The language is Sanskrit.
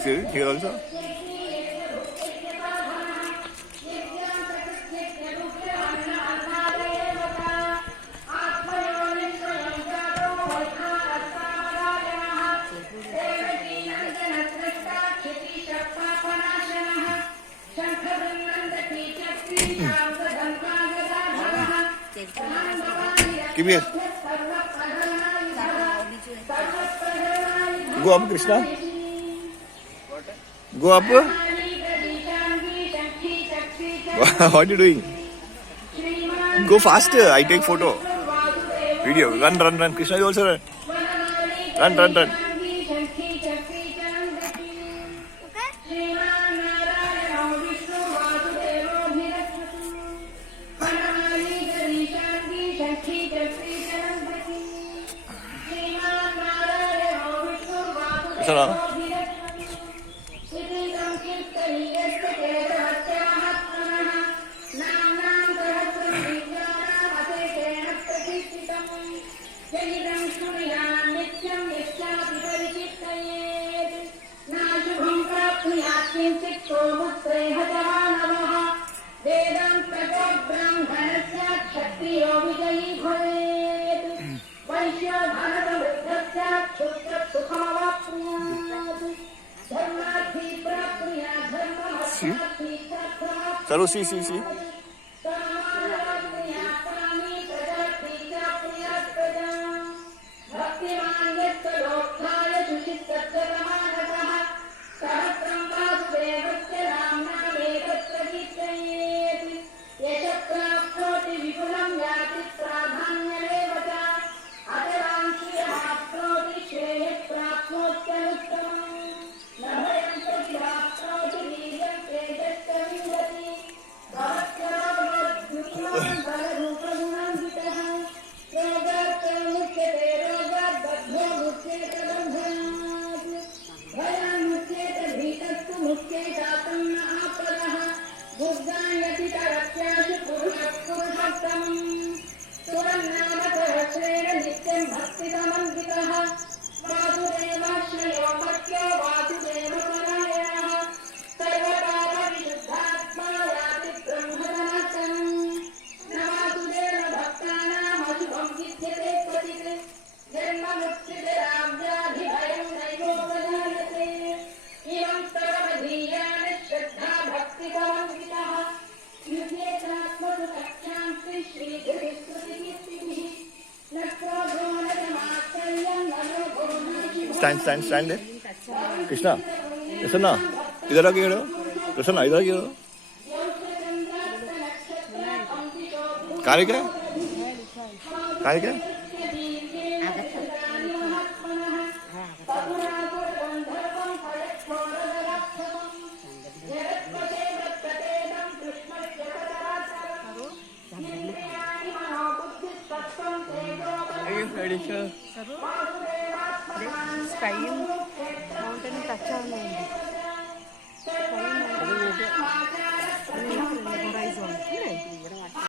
See here also. Give here. Go up, Krishna. Go up. What are you doing? Go faster. I take photo. Video. Run. Krishna, you also run. Run. Krishna. चलो C Stand there. Krishna, Prasanna, इधर आके खड़े हो. Prasanna, इधर आके खड़े हो. कहाँ क्या? Sky mountain touch on